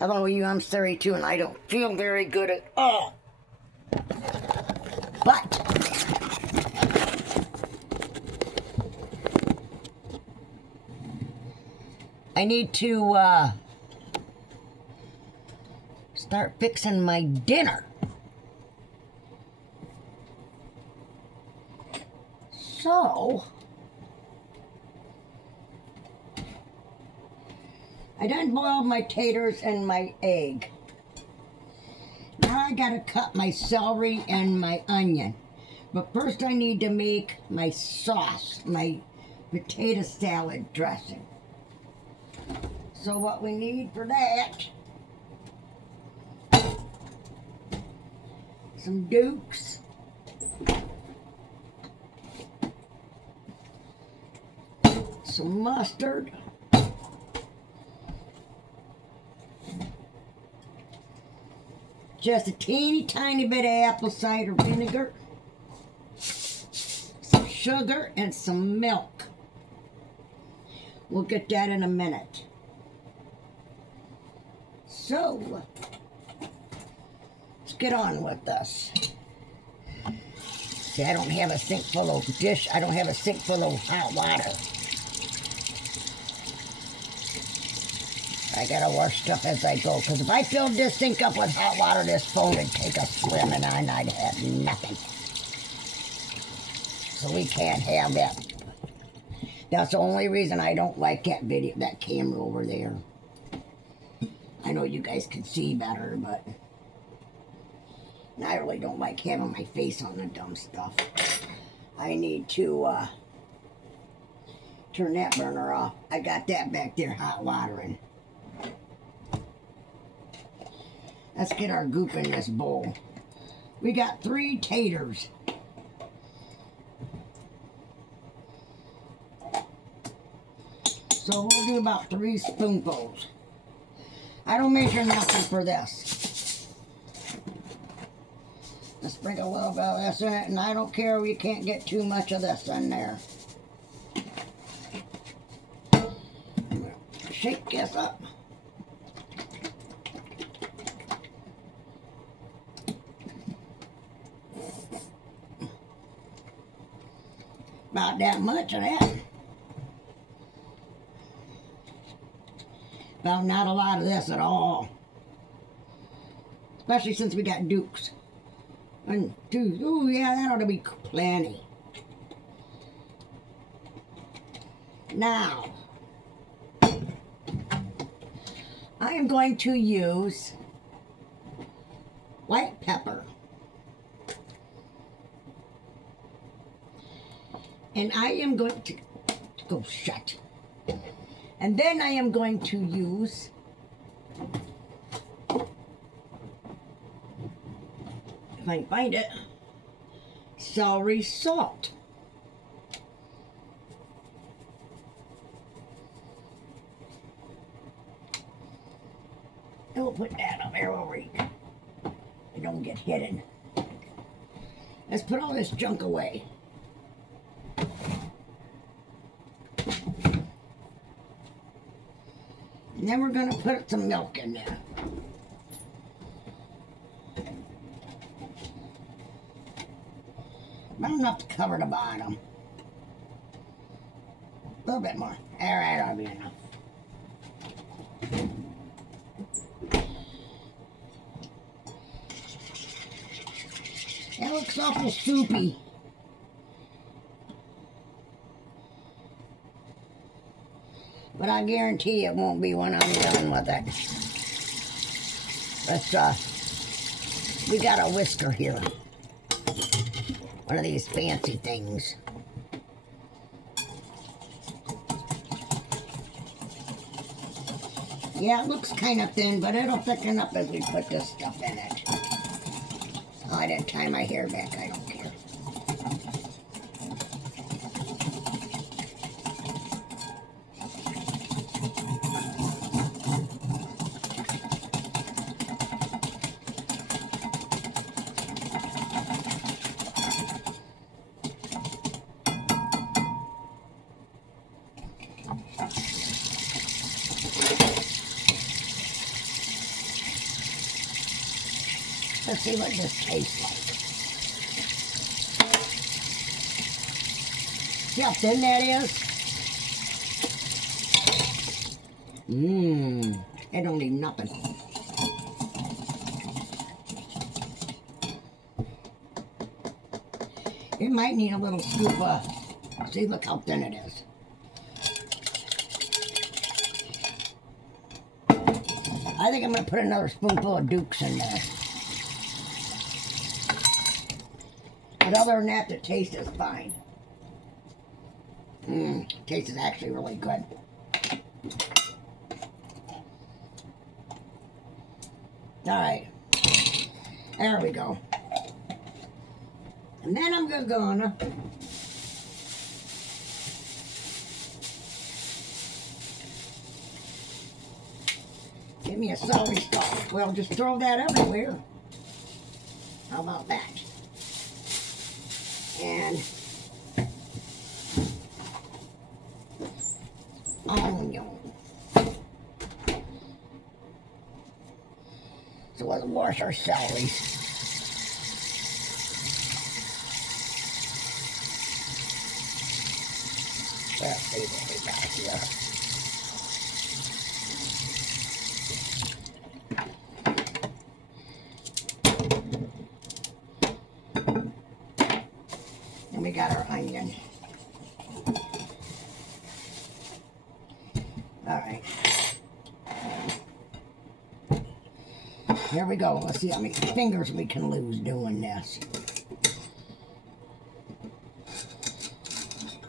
Hello, you. I'm sorry too, and I don't feel very good at all. But I need to start fixing my dinner. So I done boiled my taters and my egg. Now I gotta cut my celery and my onion. But first I need to make my sauce, my potato salad dressing. So what we need for that, some Dukes, some mustard, just a teeny tiny bit of apple cider vinegar, some sugar, and some milk. We'll get that in a minute. So, let's get on with this. See, I don't have a sink full of I don't have a sink full of hot water. I gotta wash stuff as I go, because if I filled this sink up with hot water, this phone would take a swim and I'd have nothing. So we can't have that. That's the only reason I don't like that camera over there. I know you guys can see better, but I really don't like having my face on the dumb stuff. I need to turn that burner off. I got that back there hot watering. Let's get our goop in this bowl. We got 3 taters. So we'll do about 3 spoonfuls. I don't measure nothing for this. Let's sprinkle a little bit of this in it, and I don't care if you can't get too much of this in there. Shake this up. About that much of that. About not a lot of this at all. Especially since we got Dukes. 1, 2, oh yeah, that ought to be plenty. Now, I am going to use white pepper. And I am going to go shut. And then I am going to use if I can find it, celery salt. And we'll put that up there where it don't get hidden. Let's put all this junk away. And then we're going to put some milk in there. Not enough to cover the bottom. A little bit more. All right, that'll be enough. That looks awful soupy. But I guarantee it won't be when I'm done with it. We got a whisker here. One of these fancy things. Yeah, it looks kind of thin, but it'll thicken up as we put this stuff in it. Oh, I didn't tie my hair back. I don't care. Let's see what this tastes like. See how thin that is? It don't need nothing. It might need a little scoop of, see, look how thin it is. I think I'm going to put another spoonful of Dukes in there. But other than that, the taste is fine. Taste is actually really good. Alright. There we go. And then I'm gonna give me a celery stalk. Well, just throw that everywhere. How about that? And onion. So let's wash our celery. Let's see what we got here. And we got our onion. Alright. Here we go. Let's see how many fingers we can lose doing this.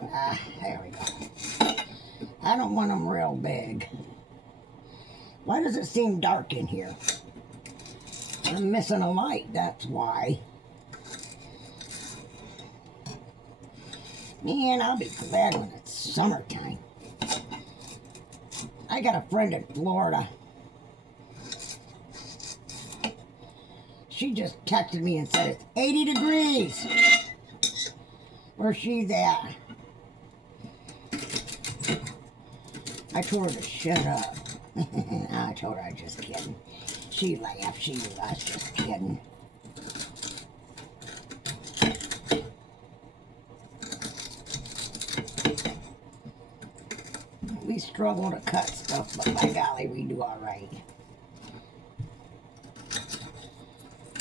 There we go. I don't want them real big. Why does it seem dark in here? I'm missing a light, that's why. Man, I'll be glad when it's summertime. I got a friend in Florida. She just texted me and said it's 80 degrees where she's at. I told her to shut up. I told her I was just kidding. She laughed. She was just kidding. We struggle to cut stuff, but by golly, we do all right.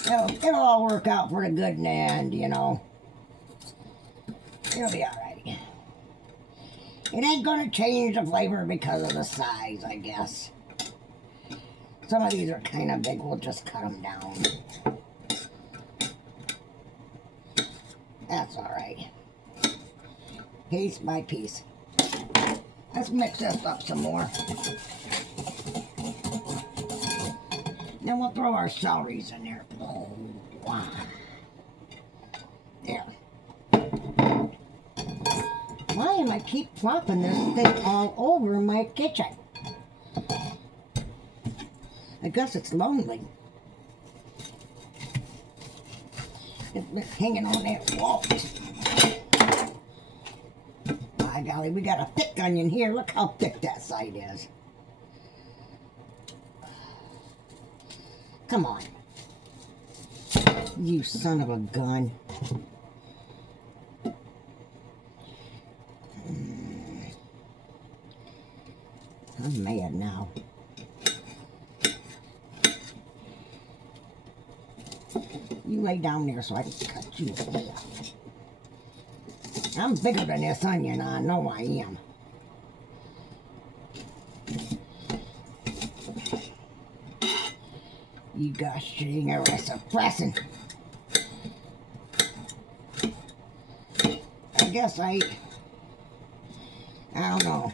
It'll all work out for the good in the end, you know. It'll be all right. It ain't gonna change the flavor because of the size, I guess. Some of these are kind of big. We'll just cut them down. That's all right. Piece by piece. Let's mix this up some more. Then we'll throw our celeries in there. Oh, wow. There. Why am I keep plopping this thing all over my kitchen? I guess it's lonely. It's hanging on that wall. By golly, we got a thick onion here. Look how thick that side is. Come on. You son of a gun. I'm mad now. You lay down there so I can cut you off. I'm bigger than this onion, I know I am. You gosh dang it, we're suppressing. I guess I don't know.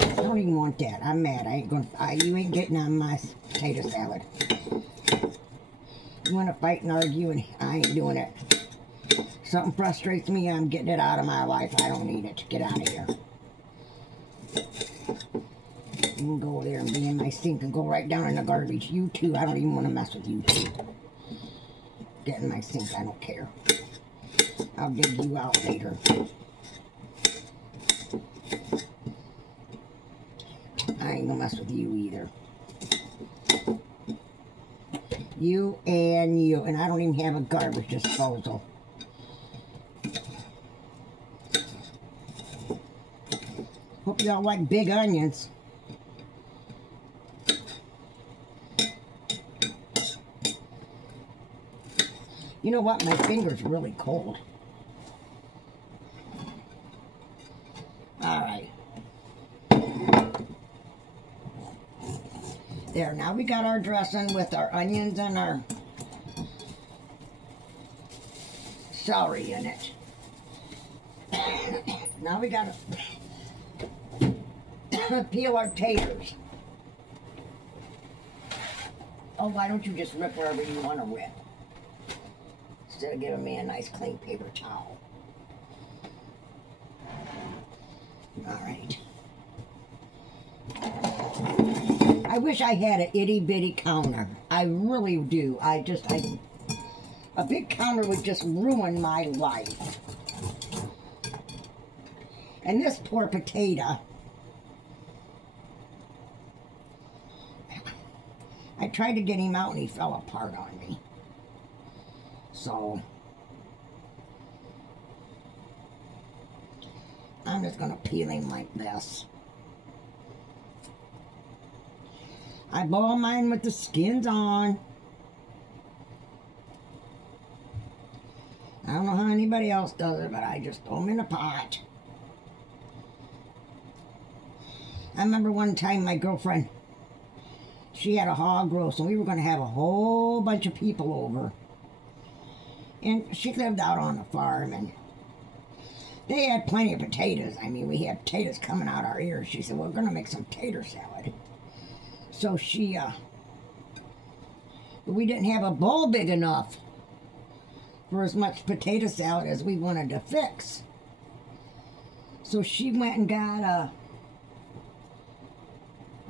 I don't even want that. I'm mad. I ain't gonna. You ain't getting on my potato salad. You want to fight and argue, and I ain't doing it. Something frustrates me, I'm getting it out of my life. I don't need it. Get out of here. You can go over there and be in my sink and go right down in the garbage. You too. I don't even want to mess with you two. Get in my sink. I don't care. I'll dig you out later. I ain't gonna mess with you either. You and you. And I don't even have a garbage disposal. Hope y'all like big onions. You know what? My finger's really cold. All right. There, now we got our dressing with our onions and our celery in it. Now we gotta peel our taters. Oh, why don't you just rip wherever you want to rip? Instead of giving me a nice clean paper towel. All right. I wish I had an itty bitty counter. I really do. A big counter would just ruin my life. And this poor potato, I tried to get him out and he fell apart on me. So I'm just gonna peel him like this. I boil mine with the skins on. I don't know how anybody else does it, but I just throw them in a pot. I remember one time my girlfriend, she had a hog roast and we were going to have a whole bunch of people over. And she lived out on a farm and they had plenty of potatoes. I mean, we had potatoes coming out our ears. She said, we're going to make some tater salad. So we didn't have a bowl big enough for as much potato salad as we wanted to fix. So she went and got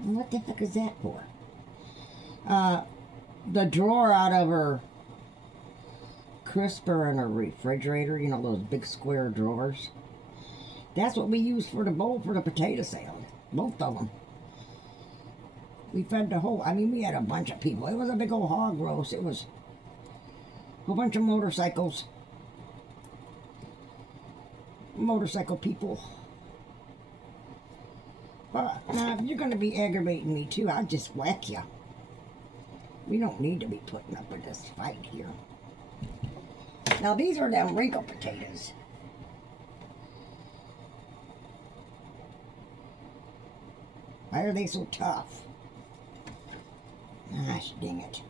what the heck is that for? The drawer out of her crisper in her refrigerator, you know, those big square drawers. That's what we used for the bowl for the potato salad. Both of them. We fed the whole, I mean, we had a bunch of people. It was a big old hog roast. It was a whole bunch of motorcycles. Motorcycle people. But now, if you're going to be aggravating me too, I'll just whack you. We don't need to be putting up with this fight here. Now, these are them wrinkled potatoes. Why are they so tough? Gosh, dang it.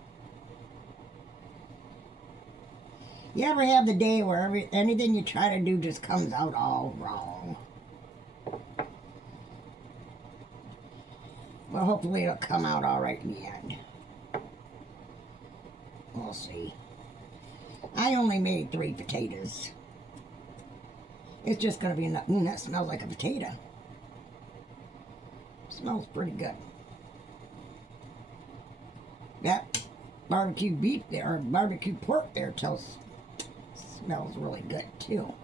You ever have the day where anything you try to do just comes out all wrong? Well, hopefully it'll come out all right in the end. We'll see. I only made 3 potatoes. It's just going to be enough. That smells like a potato. Smells pretty good. That barbecue beef there, or barbecue pork there, smells really good too.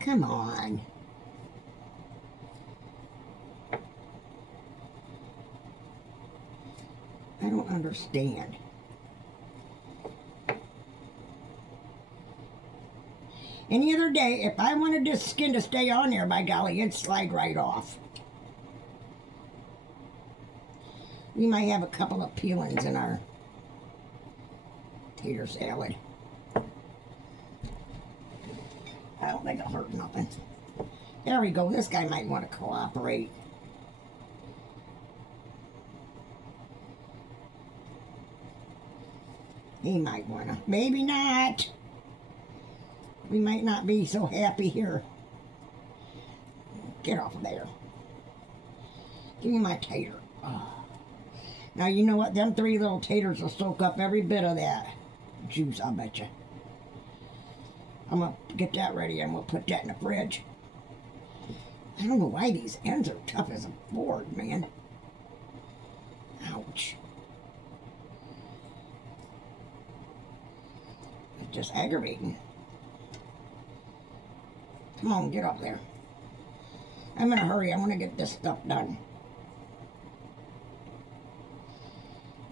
Come on. I don't understand. Any other day, if I wanted this skin to stay on there, by golly, it'd slide right off. We might have a couple of peelings in our tater salad. I don't think it'll hurt nothing. There we go. This guy might want to cooperate. He might want to. Maybe not. We might not be so happy here. Get off of there. Give me my tater. Oh. Now, you know what? Them 3 little taters will soak up every bit of that juice, I'll bet you. I'm going to get that ready and we'll put that in the fridge. I don't know why these ends are tough as a board, man. Ouch. just aggravating. Come on, get up there. I'm in a hurry. I want to get this stuff done.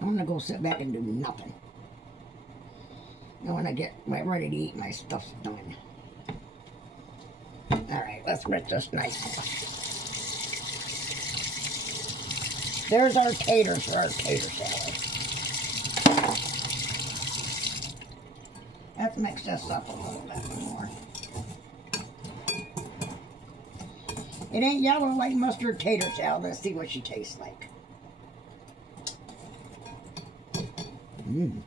I'm going to go sit back and do nothing. And when I get ready to eat, my stuff's done. Alright, let's make this nice. There's our taters for our tater salad. Let's mix this up a little bit more. It ain't yellow like mustard tater salad. Let's see what she tastes like. Mmm.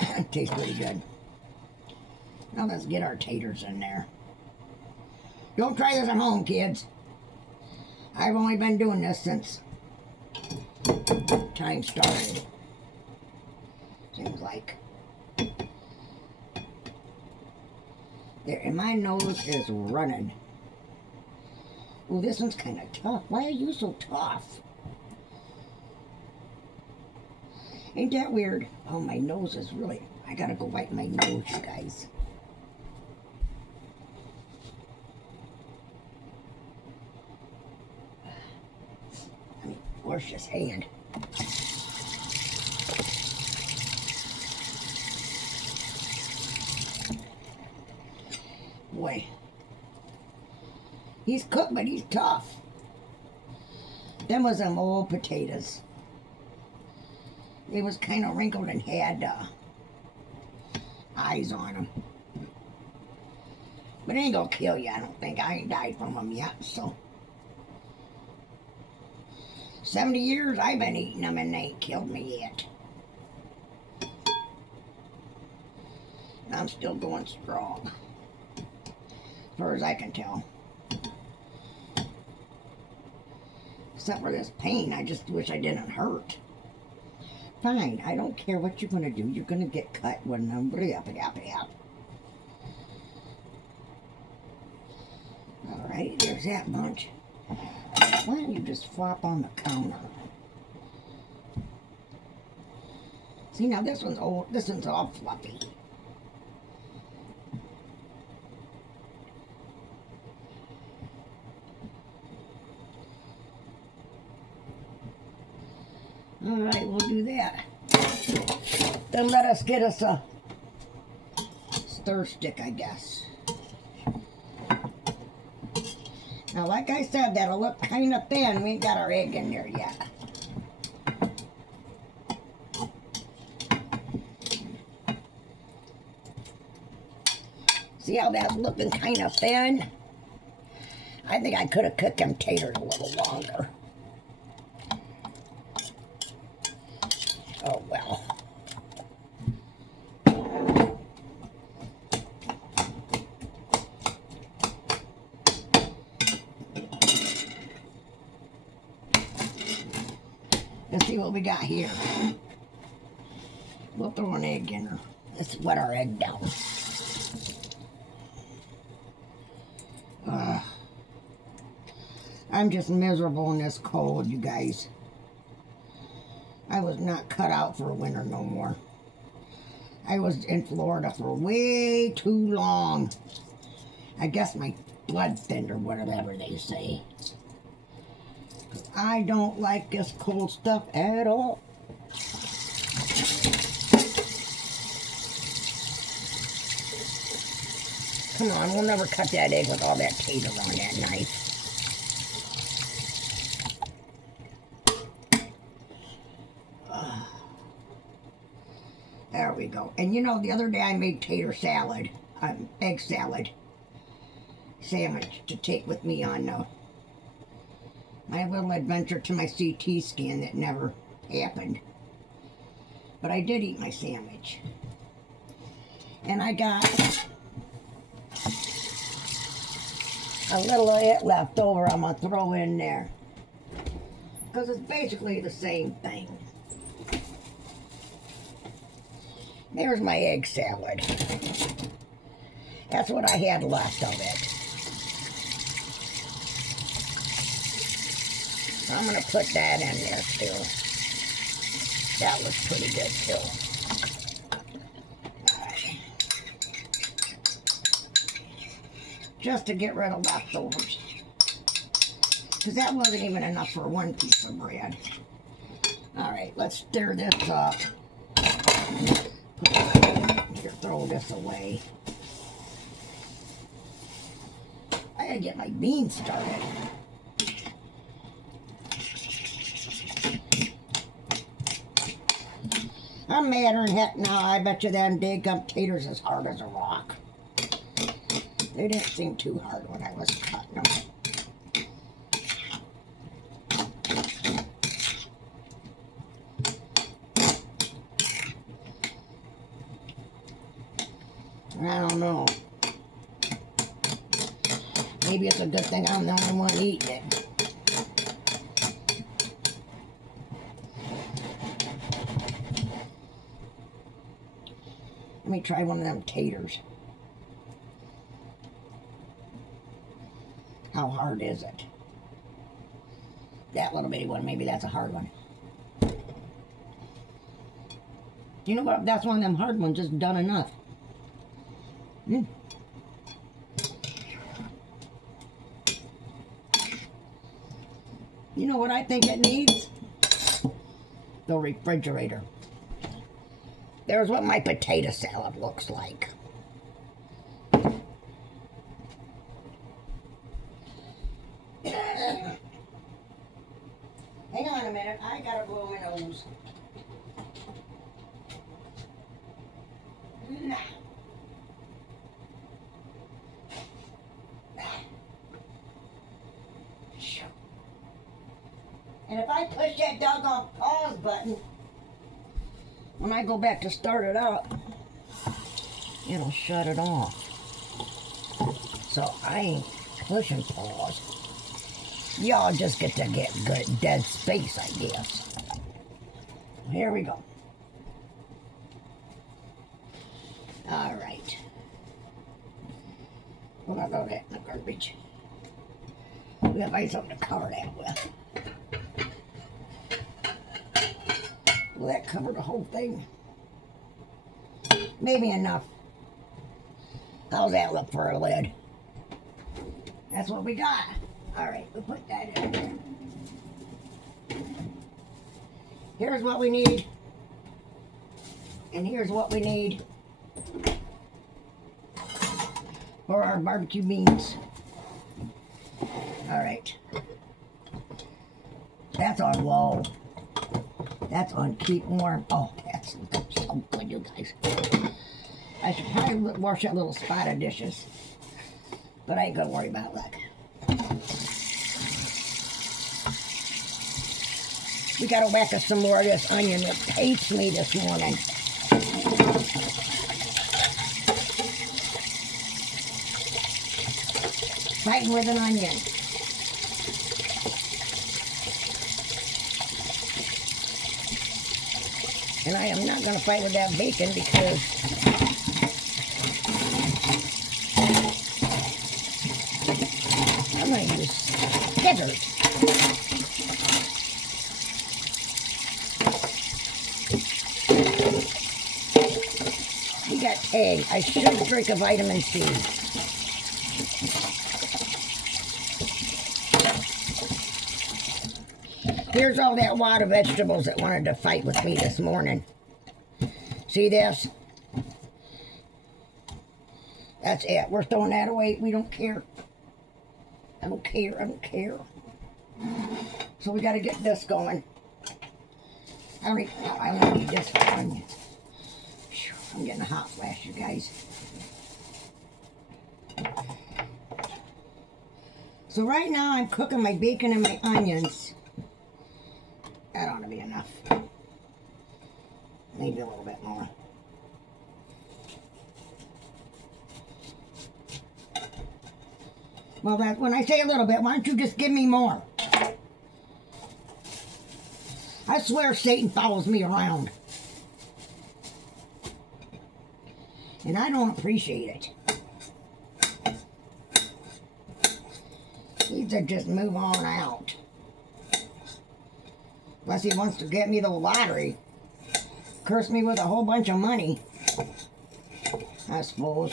That tastes pretty good. Now let's get our taters in there. Don't try this at home, kids. I've only been doing this since time started. Seems like. There, and my nose is running. Oh, this one's kind of tough. Why are you so tough? Ain't that weird? Oh, my nose is really... I gotta go wipe my nose, you guys. I mean, wash this hand. Boy. He's cooked, but he's tough. Them was them old potatoes. They was kind of wrinkled and had eyes on them. But it ain't gonna kill you, I don't think. I ain't died from them yet, so. 70 years I've been eating them and they ain't killed me yet. I'm still going strong. As far as I can tell. Except for this pain, I just wish I didn't hurt. Fine, I don't care what you're gonna do. You're gonna get cut when I'm Alright, there's that bunch. Why don't you just flop on the counter? See, now this one's old. This one's all fluffy. Alright, we'll do that. Then let us get us a stir stick, I guess. Now, like I said, that'll look kind of thin. We ain't got our egg in there yet. See how that's looking kind of thin? I think I could have cooked them taters a little longer. Oh, well. Let's see what we got here. We'll throw an egg in her. Let's wet our egg down. I'm just miserable in this cold, you guys. I was not cut out for winter no more. I was in Florida for way too long. I guess my blood thinned or whatever they say. I don't like this cold stuff at all. Come on, we'll never cut that egg with all that tater on that knife. There we go. And you know, the other day I made tater salad, egg salad sandwich to take with me on my little adventure to my CT scan that never happened. But I did eat my sandwich. And I got a little of it left over I'm going to throw in there. Because it's basically the same thing. There's my egg salad. That's what I had left of it. I'm going to put that in there too. That looks pretty good too. just to get rid of leftovers. Because that wasn't even enough for one piece of bread. All right, let's stir this up. Here, throw this away. I gotta get my beans started. I'm madder than heck now. I bet you them daggum taters as hard as a rock. They didn't seem too hard when I was cutting them. I don't know. Maybe it's a good thing I'm the only one eating it. Let me try one of them taters. How hard is it? That little bitty one, maybe that's a hard one. You know what? That's one of them hard ones, just done enough. Mm. You know what I think it needs? The refrigerator. There's what my potato salad looks like. Hang on a minute, I gotta blow my nose. Nah. And if I push that doggone pause button, when I go back to start it up, it'll shut it off. So I ain't pushing pause. Y'all just get to get good dead space, I guess. Here we go. All right. We'll not throw that in the garbage. We gotta find something to cover that with. Will that cover the whole thing? Maybe enough. How's that look for a lid? That's what we got. All right, we'll put that in there. Here's what we need. And here's what we need for our barbecue beans. All right. That's on low. That's on keep warm. Oh, that's so good, you guys. I should probably wash that little spot of dishes. But I ain't gonna worry about that. We gotta whack us some more of this onion that hates me this morning. Fighting with an onion. And I am not gonna fight with that bacon because I'm gonna use scissors. We got egg. I should drink a vitamin C. Here's all that wad of vegetables that wanted to fight with me this morning. See this? That's it. We're throwing that away. We don't care. I don't care. I don't care. So we got to get this going. I don't need this for onions. I'm getting a hot flash, you guys. So right now I'm cooking my bacon and my onions. That ought to be enough. Maybe a little bit more. Well, that when I say a little bit, why don't you just give me more? I swear Satan follows me around. And I don't appreciate it. He said just move on out. Unless he wants to get me the lottery. Curse me with a whole bunch of money. I suppose.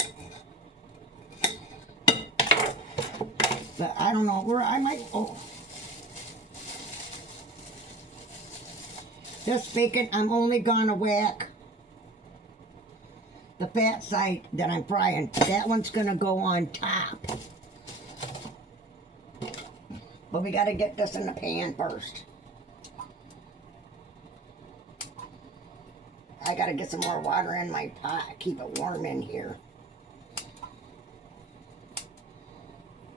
But I don't know where I might. Oh, this bacon, I'm only gonna whack the fat side that I'm frying. That one's gonna go on top. But we gotta get this in the pan first. I gotta get some more water in my pot. Keep it warm in here.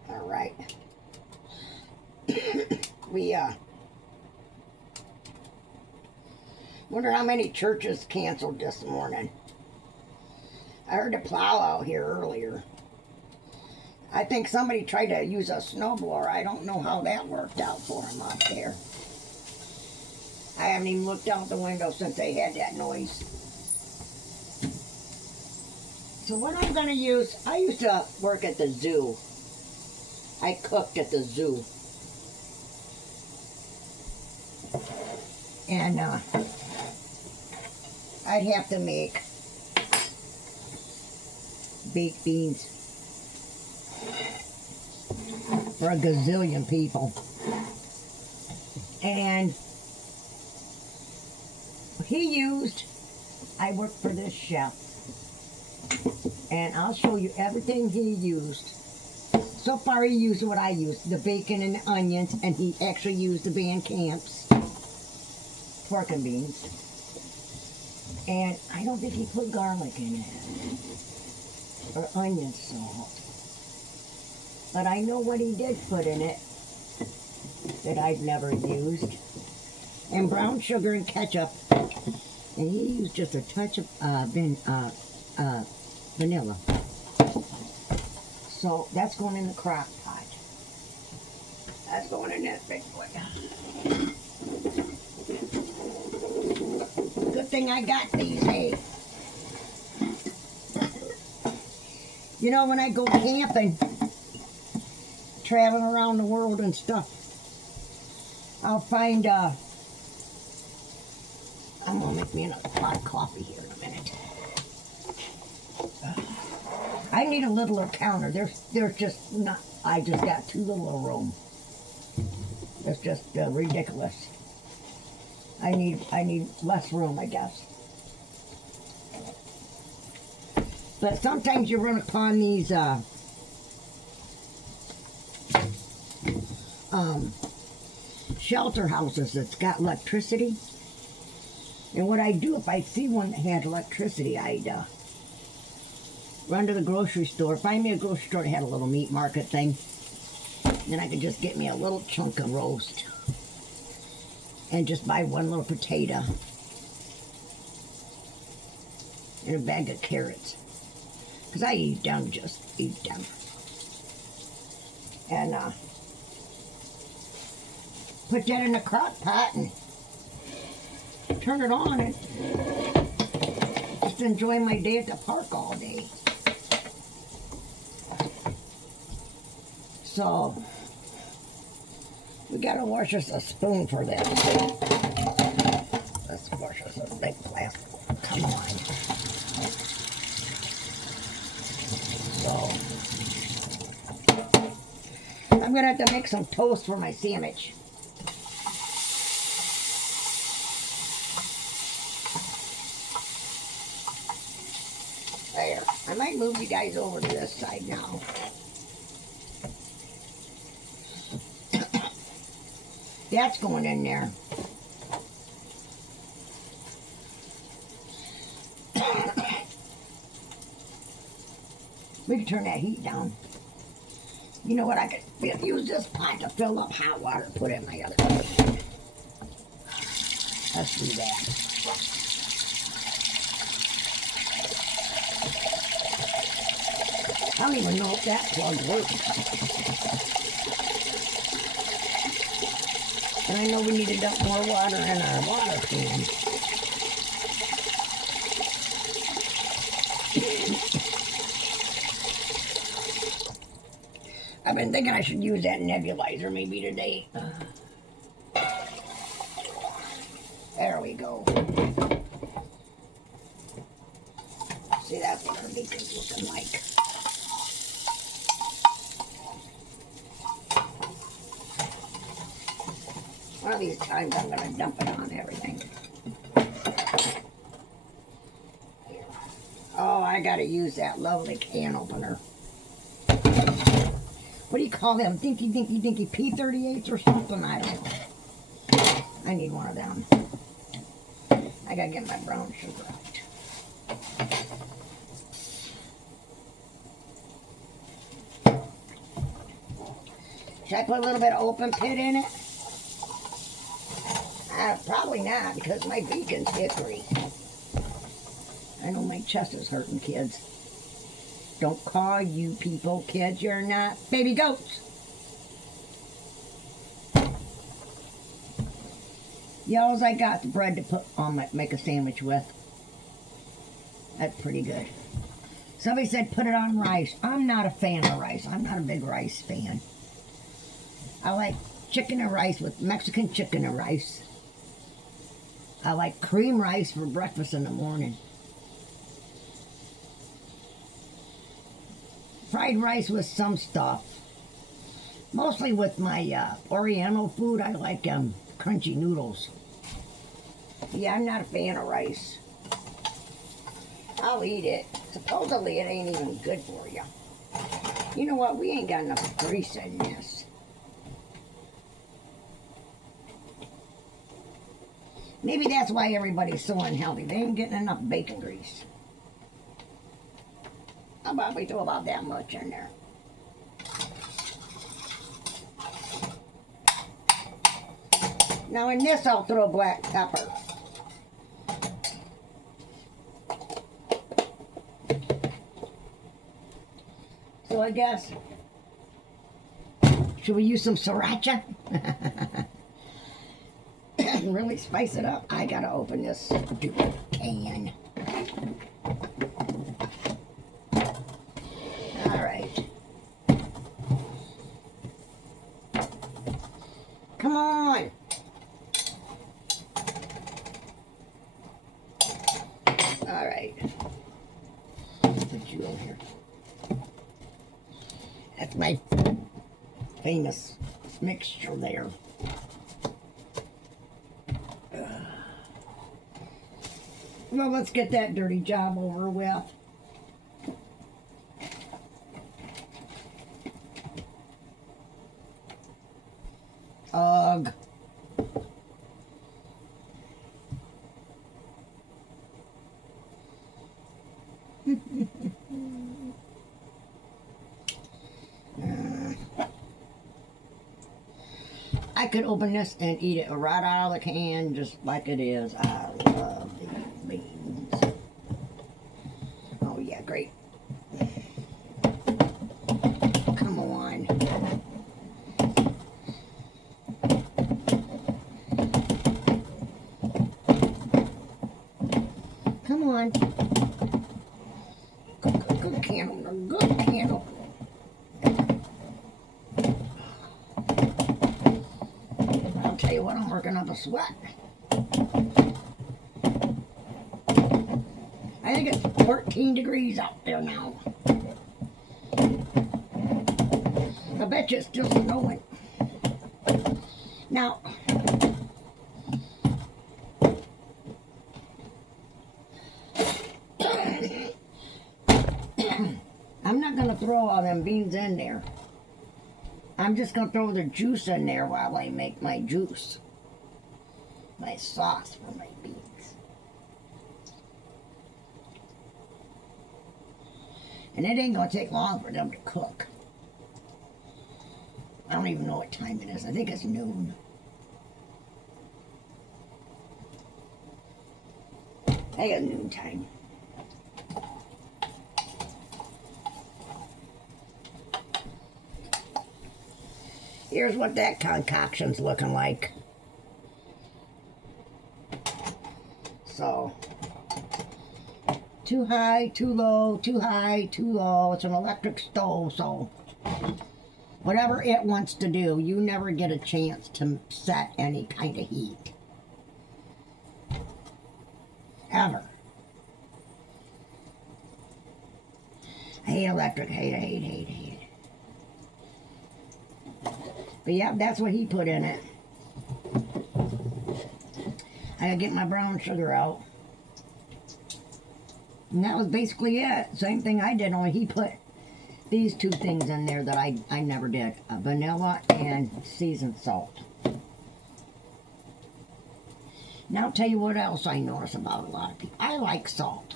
All right. We wonder how many churches canceled this morning. I heard a plow out here earlier. I think somebody tried to use a snowblower. I don't know how that worked out for them out there. I haven't even looked out the window since they had that noise. So what I'm gonna use, I used to work at the zoo. I cooked at the zoo. And I'd have to make baked beans for a gazillion people. And I worked for this chef. And I'll show you everything he used. So far he used what I used, the bacon and the onions, and he actually used the Van Camp's pork and beans. And I don't think he put garlic in it. Or onion salt. But I know what he did put in it that I've never used. And brown sugar and ketchup. And he used just a touch of vanilla. So that's going in the crock pot. That's going in that big boy. Good thing I got these, hey. You know, when I go camping, traveling around the world and stuff, I'll find, I'm gonna make me another pot of coffee here in a minute. I need a littler counter. There's just not, I just got too little of room. It's just ridiculous. I need less room, I guess. But sometimes you run upon these shelter houses that's got electricity. And what I do, if I see one that had electricity, I'd run to the grocery store, find me a grocery store that had a little meat market thing. Then I could just get me a little chunk of roast. And just buy one little potato. And a bag of carrots. Because I eat them, just eat them. And put that in the crock pot and turn it on and just enjoy my day at the park all day. So, we gotta wash us a spoon for this. Let's wash us a big plastic. Come on. So, I'm gonna have to make some toast for my sandwich. There. I might move you guys over to this side now. That's going in there. We can turn that heat down. You know what? I could use this pot to fill up hot water and put it in my other pot. Let's do that. I don't even know if that plug works. And I know we need to dump more water in our water can. I've been thinking I should use that nebulizer maybe today. There we go. See, that's what our bacon's looking like. times I'm going to dump it on everything. Oh, I got to use that lovely can opener. What do you call them? Dinky P38s or something? I don't know. I need one of them. I got to get my brown sugar out. Should I put a little bit of open pit in it? Probably not, because my bacon's hickory. I know my chest is hurting, kids. Don't call you people kids. You're not baby goats. Y'all's I got the bread to put on make a sandwich with. That's pretty good. Somebody said put it on rice. I'm not a fan of rice. I'm not a big rice fan. I like chicken and rice with Mexican chicken and rice. I like cream rice for breakfast in the morning. Fried rice with some stuff. Mostly with my Oriental food, I like crunchy noodles. Yeah, I'm not a fan of rice. I'll eat it. Supposedly it ain't even good for you. You know what? We ain't got enough grease in this. Maybe that's why everybody's so unhealthy. They ain't getting enough bacon grease. I'll probably throw about that much in there. Now in this I'll throw black pepper. So I guess, should we use some sriracha? Really spice it up. I gotta open this stupid can. Alright. Come on. Alright. Put you over here. That's my famous mixture there. Well, let's get that dirty job over with. Ugh. I could open this and eat it right out of the can just like it is. I love these beans. Oh yeah, great. Come on. Come on. Good can opener. Good can opener. I'll tell you what, I'm working up a sweat. I think it's 14 degrees out there now. I bet you it's still snowing. Now, I'm not going to throw all them beans in there. I'm just going to throw the juice in there while I make my juice. My sauce for my beans. And it ain't going to take long for them to cook. I don't even know what time it is. I think it's noon. I got noon time. Here's what that concoction's looking like. So, too high, too low, too high, too low. It's an electric stove, so whatever it wants to do, you never get a chance to set any kind of heat. Ever. I hate electric. Hate it. But yeah, that's what he put in it. I gotta get my brown sugar out. And that was basically it. Same thing I did, only he put these two things in there that I never did. Vanilla and seasoned salt. Now I'll tell you what else I notice about a lot of people. I like salt.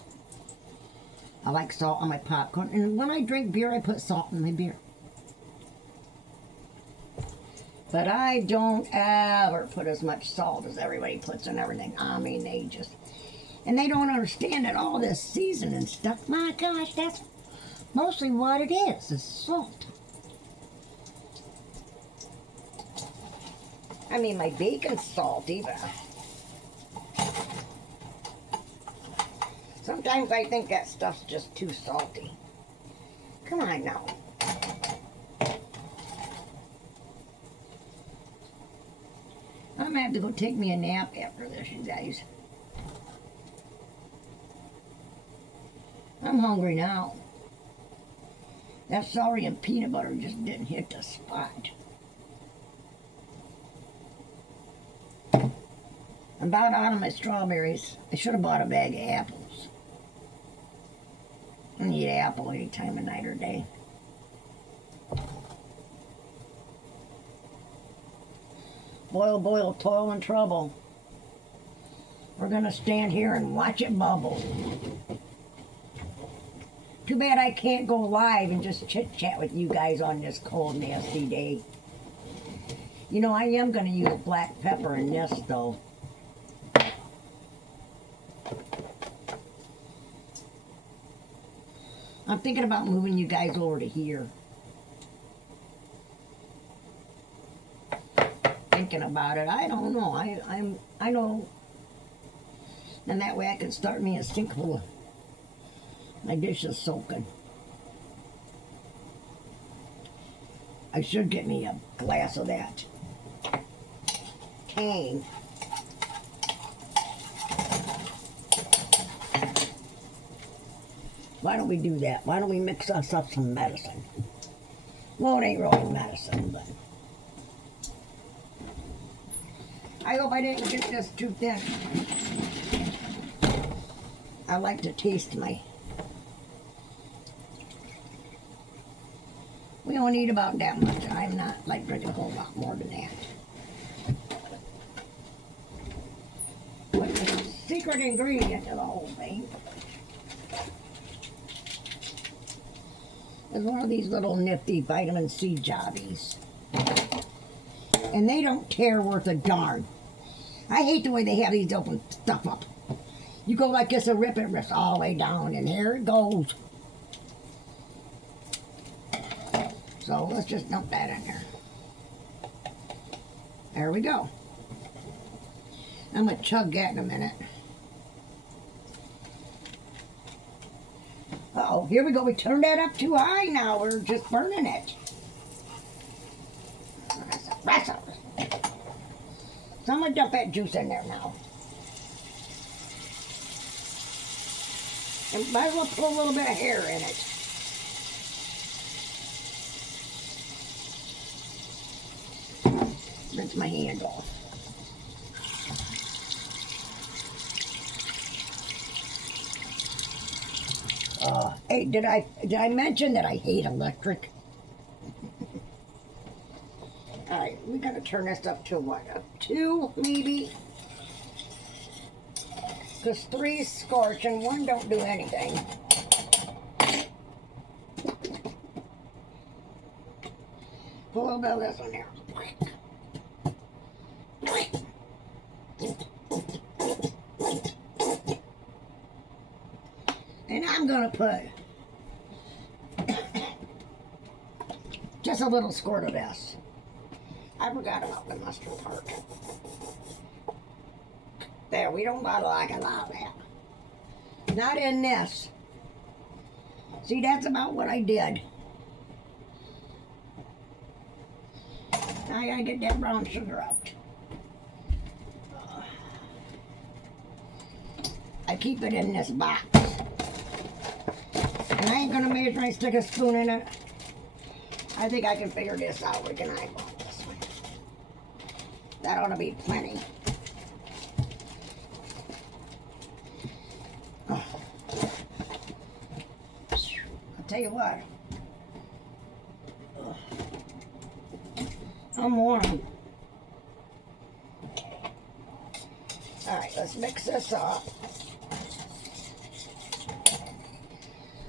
I like salt on my popcorn. And when I drink beer, I put salt in my beer. But I don't ever put as much salt as everybody puts in everything. I mean, they just... And they don't understand that all this seasoning stuff, my gosh, that's mostly what it is salt. I mean, my bacon's salt even. Sometimes I think that stuff's just too salty. Come on now. I'm gonna have to go take me a nap after this, you guys. I'm hungry now. That celery and peanut butter just didn't hit the spot. I'm about out of my strawberries. I should have bought a bag of apples. I can eat apple any time of night or day. Boil, boil, toil and trouble. We're gonna stand here and watch it bubble. Too bad I can't go live and just chit-chat with you guys on this cold, nasty day. You know, I am gonna use black pepper in this, though. I'm thinking about moving you guys over to here. Thinking about it. I don't know. I know. And that way I can start me a sink full of my dishes soaking. I should get me a glass of that Tang. Why don't we do that? Why don't we mix us up some medicine? Well, it ain't really medicine, but I hope I didn't get this too thin. I like to taste my... We don't need about that much. I'm not like drinking a whole lot more than that. But the secret ingredient to the whole thing is one of these little nifty vitamin C jobbies. And they don't tear worth a darn. I hate the way they have these open stuff up. You go like this, a rip, it rips all the way down, and here it goes. So let's just dump that in there. There we go. I'm gonna chug that in a minute. Uh-oh, here we go. We turned that up too high now. We're just burning it. That's a So I'm gonna dump that juice in there now. And might as well put a little bit of hair in it. Rinse my hand off. Hey, did I mention that I hate electric? Alright, we gotta turn this up to what? Up 2 maybe? Because 3's scorch and 1 don't do anything. Put a little bit of this in there. And I'm gonna put just a little squirt of this. I forgot about the mustard part. There, we don't gotta like a lot of that. Not in this. See, that's about what I did. Now I gotta get that brown sugar out. I keep it in this box. And I ain't gonna measure and stick a spoon in it. I think I can figure this out. We can eyeball this one. That ought to be plenty. tell you what. Ugh. I'm warm. Alright, let's mix this up.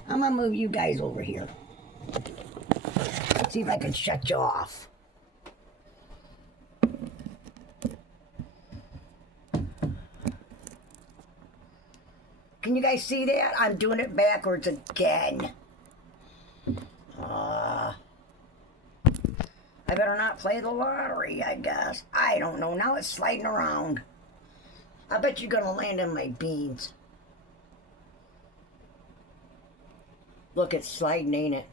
I'm gonna move you guys over here. See if I can shut you off. Can you guys see that? I'm doing it backwards again. I better not play the lottery, I guess. I don't know. Now it's sliding around. I bet you're gonna land in my beans. Look, it's sliding, ain't it?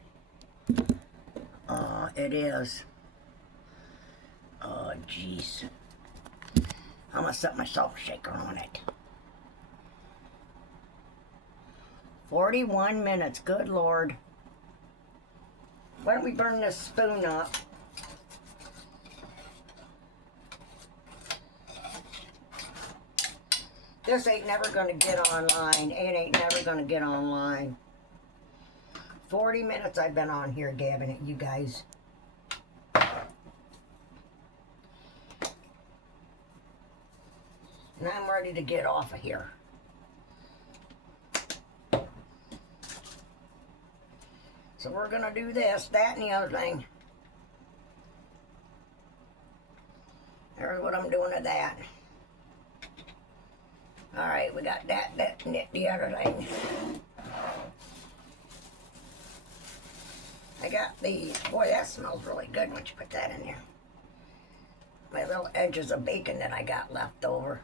It is. Oh, jeez. I'm gonna set my salt shaker on it. 41 minutes, good Lord. Why don't we burn this spoon up? This ain't never gonna get online. It ain't never gonna get online. 40 minutes I've been on here gabbing at you guys. And I'm ready to get off of here. So we're gonna do this, that, and the other thing. There's what I'm doing to that. Alright, we got that, and the other thing. I got these. Boy, that smells really good once you put that in there. My little edges of bacon that I got left over.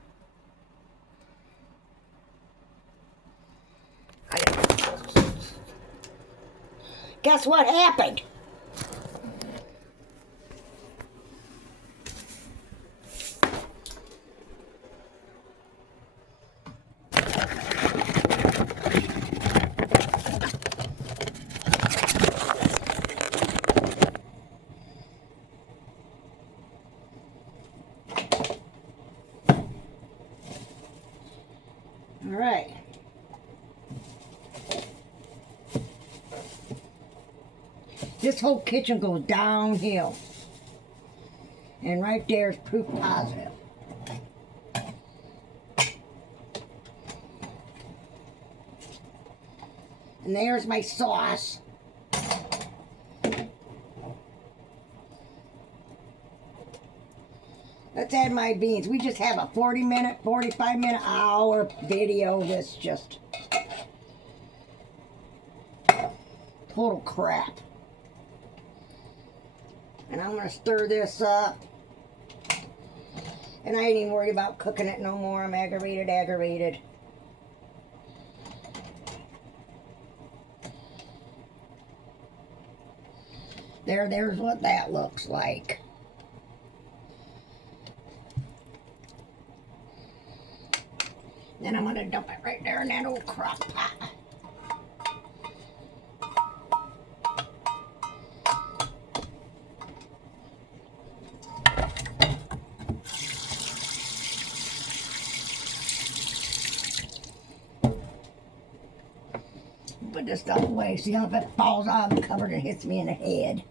Guess what happened? All right. This whole kitchen goes downhill. And right there is proof positive. And there's my sauce. Let's add my beans. We just have a 40-minute, 45-minute, hour video. That's just total crap. And I'm going to stir this up. And I ain't even worried about cooking it no more. I'm aggravated. There's what that looks like. Then I'm going to dump it right there in that old crock pot. Put this stuff away. See how if it falls out of the cupboard and hits me in the head.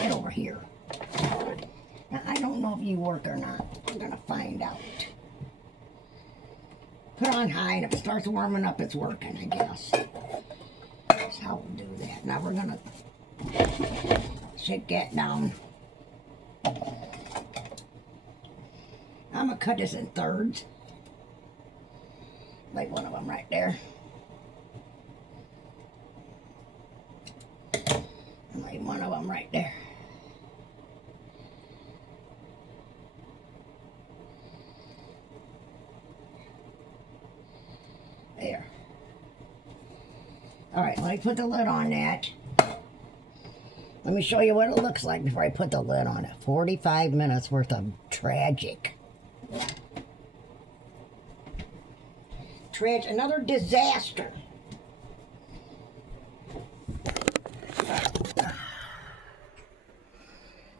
Get over here. Now, I don't know if you work or not. We're going to find out. Put it on high, and if it starts warming up, it's working, I guess. That's how we'll do that. Now we're going to shake that down. I'm going to cut this in thirds. Like one of them right there. Like one of them right there. There. Alright, let me put the lid on that. Let me show you what it looks like before I put the lid on it. 45 minutes worth of tragic. Another disaster.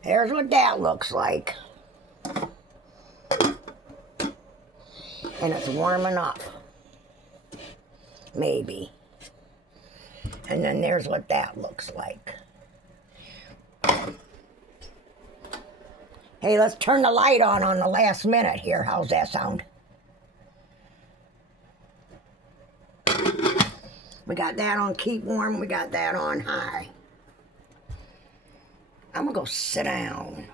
Here's what that looks like. And it's warming up. Maybe. And then there's what that looks like. Hey, let's turn the light on the last minute here. How's that sound? We got that on keep warm. We got that on high. I'm gonna go sit down.